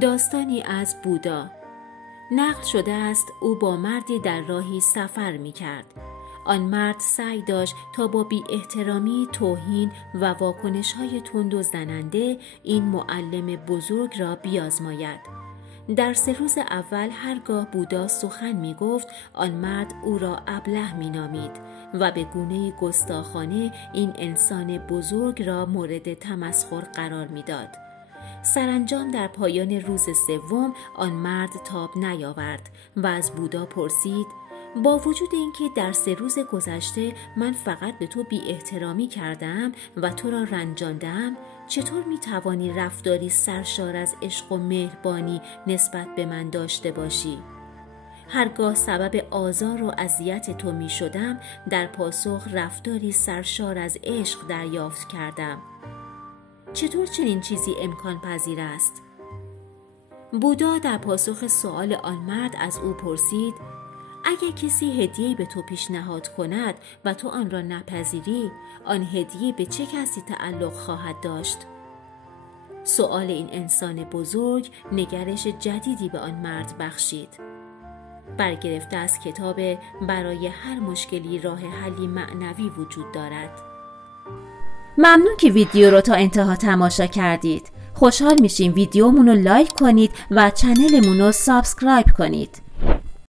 داستانی از بودا. نقل شده است او با مردی در راهی سفر می کرد. آن مرد سعی داشت تا با بی احترامی، توهین و واکنش‌های تند و زننده این معلم بزرگ را بیازماید. در 3 روز اول هرگاه بودا سخن می گفت، آن مرد او را ابله می نامید و به گونه گستاخانه این انسان بزرگ را مورد تمسخر قرار می داد. سرانجام در پایان روز 3 آن مرد تاب نیاورد و از بودا پرسید: با وجود اینکه در 3 روز گذشته من فقط به تو بی احترامی کردم و تو را رنجاندم، چطور می توانی رفتاری سرشار از عشق و مهربانی نسبت به من داشته باشی؟ هرگاه سبب آزار و اذیت تو می شدم، در پاسخ رفتاری سرشار از عشق دریافت کردم. چطور چنین چیزی امکان پذیر است؟ بودا در پاسخ سؤال آن مرد از او پرسید: اگر کسی هدیه‌ای به تو پیشنهاد کند و تو آن را نپذیری، آن هدیه به چه کسی تعلق خواهد داشت؟ سؤال این انسان بزرگ نگرش جدیدی به آن مرد بخشید. برگرفته از کتاب برای هر مشکلی راه حلی معنوی وجود دارد. ممنون که ویدیو رو تا انتها تماشا کردید. خوشحال میشیم ویدیومون رو لایک کنید و چنلمون رو سابسکرایب کنید.